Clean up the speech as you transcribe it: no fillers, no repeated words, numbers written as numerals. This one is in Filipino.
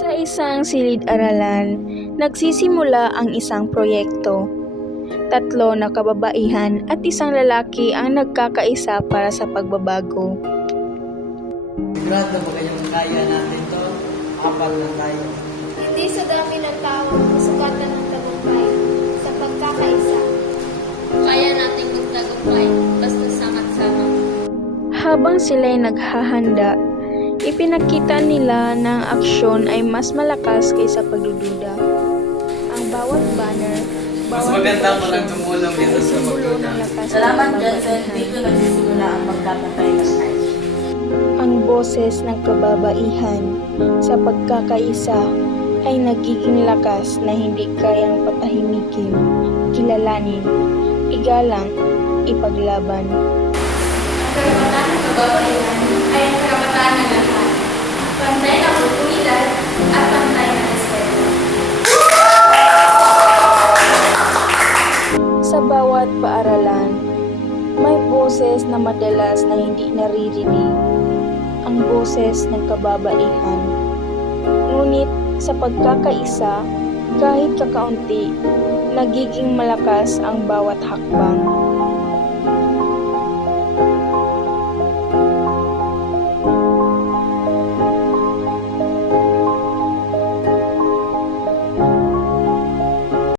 Sa isang silid-aralan, nagsisimula ang isang proyekto. 3 na kababaihan at isang lalaki ang nagkakaisa para sa pagbabago. Sigurado ba kayong kaya natin to? Apat na tayo. Hindi sa dami ng tao ang sukatan ng tagumpay sa pagkakaisa. Kaya nating magtagumpay basta sama. Habang sila'y naghahanda, ipinakita nila na ang aksyon ay mas malakas kaysa pagdududa. Ang bawat banner, Mas maganda mo lang tumulong dito sa pagduda. Salamat, Johnson. Dito nagsisimula ang magkakatay ng tayo. Ang boses ng kababaihan sa pagkakaisa ay nagiging lakas na hindi kayang patahimikin, kilalanin, igalang, ipaglaban. Ang karapatan ng kababaihan ay ang karapatan ng lahat. Pantay na oportunidad at pantay na respeto. Sa bawat paaralan, may boses na madalas na hindi naririnig, ang boses ng kababaihan. Ngunit sa pagkakaisa, kahit kakaunti, nagiging malakas ang bawat hakbang.